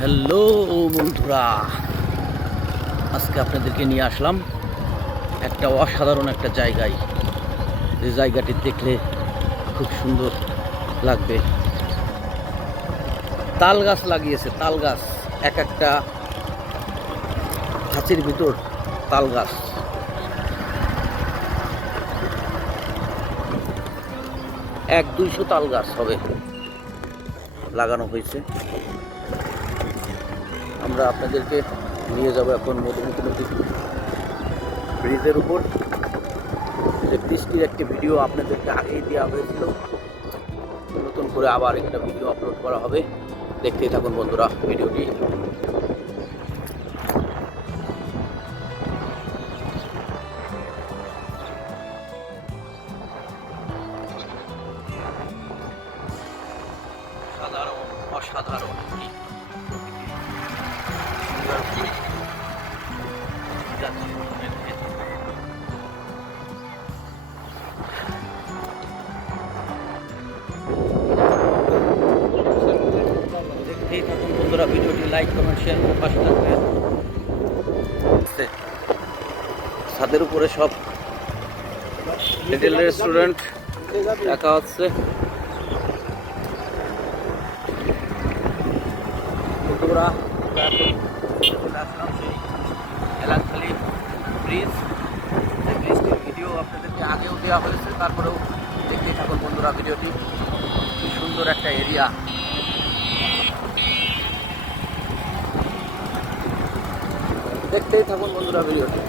Hello বন্ধুরা, আজকে আপনাদেরকে নিয়ে আসলাম একটা অসাধারণ একটা জায়গায়। যে জায়গাটি দেখলে খুব সুন্দর লাগবে। তাল গাছ লাগিয়েছে, তাল গাছ। এক একটা গাছের ভিতর তাল গাছ। এক দুইশো তাল গাছ হবে, লাগানো হয়েছে। আমরা আপনাদেরকে নিয়ে যাব এখন মধুমতি নদী ব্রিজের উপর। যে বৃষ্টির একটি ভিডিও আপনাদেরকে আগেই দেওয়া হয়েছিল। নতুন করে আবার একটা ভিডিও আপলোড করা হবে। দেখতেই থাকুন বন্ধুরা ভিডিওটি। সাধারণ অসাধারণ। দেখতেই থাকুন বন্ধুরা, ভিডিওটি লাইক কমেন্ট শেয়ার করে পাশে থাকবেন। ছাদের উপরে সব হোটেল রেস্টুরেন্ট দেখা হচ্ছে ব্রিজ ব্রিজটির ভিডিও আপনাদেরকে আগেও দেওয়া হয়েছে, তারপরেও দেখতেই থাকুন বন্ধুরা ভিডিওটি সুন্দর একটা এরিয়া দেখতেই থাকুন বন্ধুরা ভিডিওটি।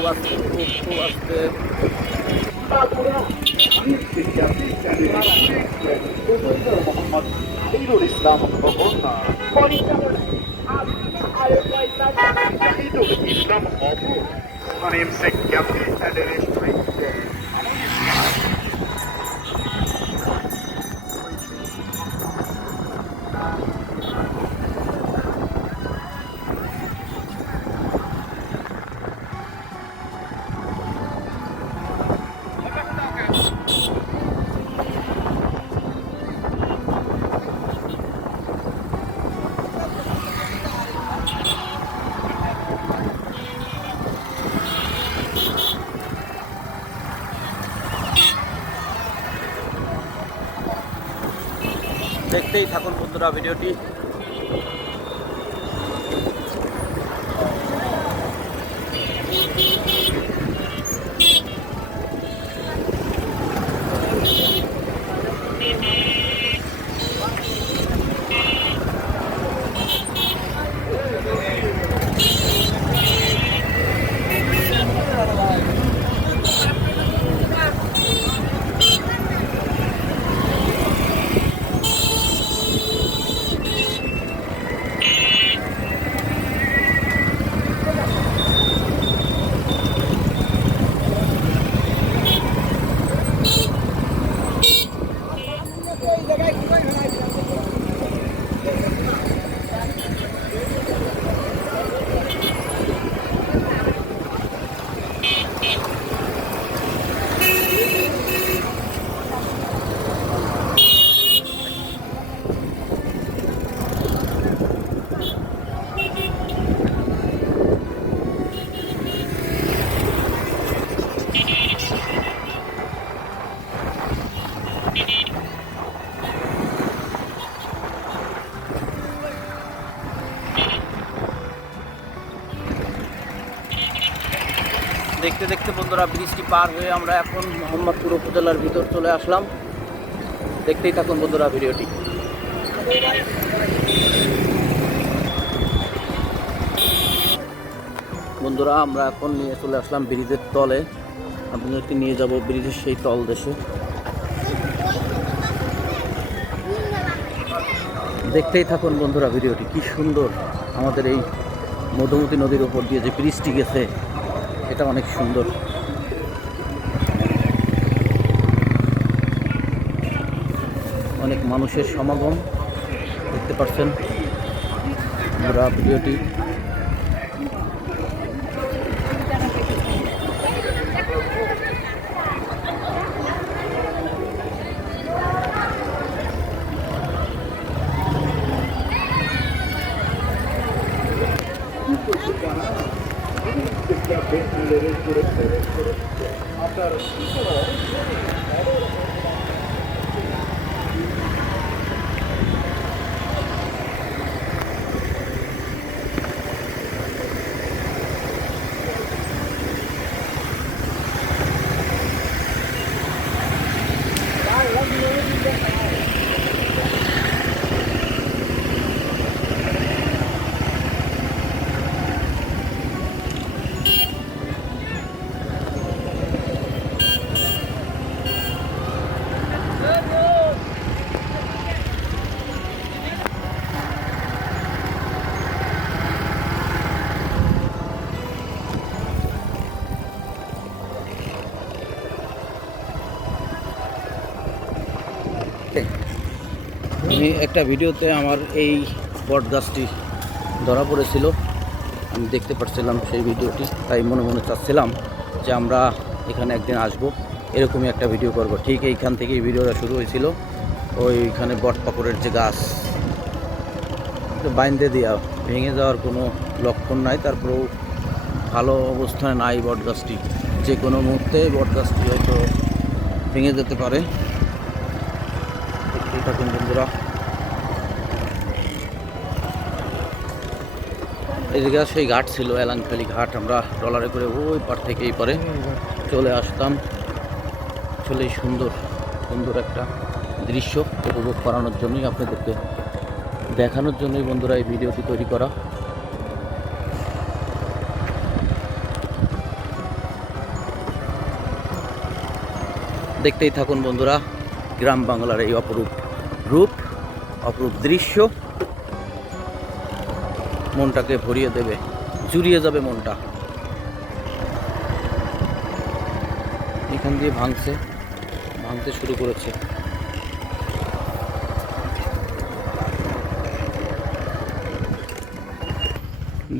খুব আস্তে, খুব খুব আস্তে। শহীদুল ইসলাম ইসলাম Apu My name is Captain and it restaurant. দেখতেই থাকুন বন্ধুরা ভিডিওটি। দেখতে দেখতে বন্ধুরা ব্রিজটি পার হয়ে আমরা এখন মোহাম্মদপুর উপজেলার ভিতর চলে আসলাম। দেখতেই থাকুন বন্ধুরা ভিডিওটি। বন্ধুরা, আমরা এখন নিয়ে চলে আসলাম ব্রিজের তলে। আপনাদেরকে নিয়ে যাব ব্রিজের সেই তল দেশে। দেখতেই থাকুন বন্ধুরা ভিডিওটি, কি সুন্দর আমাদের এই মধুমতি নদীর উপর দিয়ে যে ব্রিজটি গেছে। এটা অনেক সুন্দর। অনেক মানুষের সমাগম দেখতে পাচ্ছেন আমরা ভিডিওটি আপনার আমি একটা ভিডিওতে আমার এই বট গাছটি ধরা পড়েছিল। আমি দেখতে পাচ্ছিলাম সেই ভিডিওটি, তাই মনে মনে চাচ্ছিলাম যে আমরা এখানে একদিন আসব। এরকমই একটা ভিডিও করব। ঠিক এইখান থেকেই ভিডিওটা শুরু হয়েছিল। ওইখানে বট পাকড়ের যে গাছ বাইন্দে দেওয়া, ভেঙে যাওয়ার কোনো লক্ষণ নাই। তারপরেও ভালো অবস্থায় নাই বট গাছটি। যে কোনো মুহূর্তে বট গাছটি হয়তো ভেঙে যেতে পারে। থাকুন বন্ধুরা এদিকে সেই ঘাট ছিল এলাংখালি ঘাট। আমরা ট্রলারে করে ওই পার থেকে এই পারে চলে আসতাম। চলে সুন্দর সুন্দর একটা দৃশ্য উপভোগ করানোর জন্যই আপনাদেরকে দেখানোর জন্যই বন্ধুরা এই ভিডিওটি তৈরি করা। দেখতেই থাকুন বন্ধুরা, গ্রাম বাংলার এই অপরূপ রূপ অপরূপ দৃশ্য। মনটাকে ভরিয়ে দেবে, জুড়িয়ে যাবে মনটা। এখান দিয়ে ভাঙছে, ভাঙতে শুরু করেছে।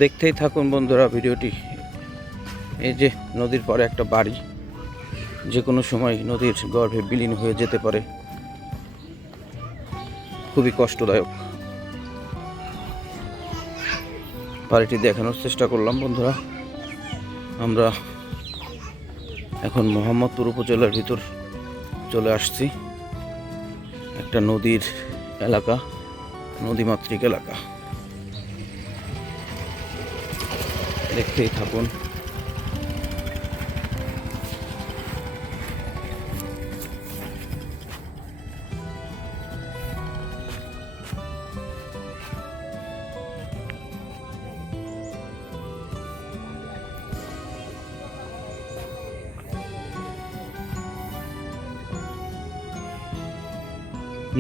দেখতেই থাকুন বন্ধুরা ভিডিওটি। এই যে নদীর পরে একটা বাড়ি যে কোনো সময় নদীর গর্ভে বিলীন হয়ে যেতে পারে। খুবই কষ্টদায়ক। বাড়িটি দেখানোর চেষ্টা করলাম, বন্ধুরা। আমরা এখন মোহাম্মদপুর উপজেলার ভিতর চলে আসছি। একটা নদীর এলাকা, নদীমাতৃক এলাকা। দেখতেই থাকুন।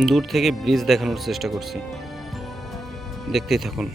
দূর থেকে ব্রিজ দেখানোর চেষ্টা করছি। দেখতেই থাকুন।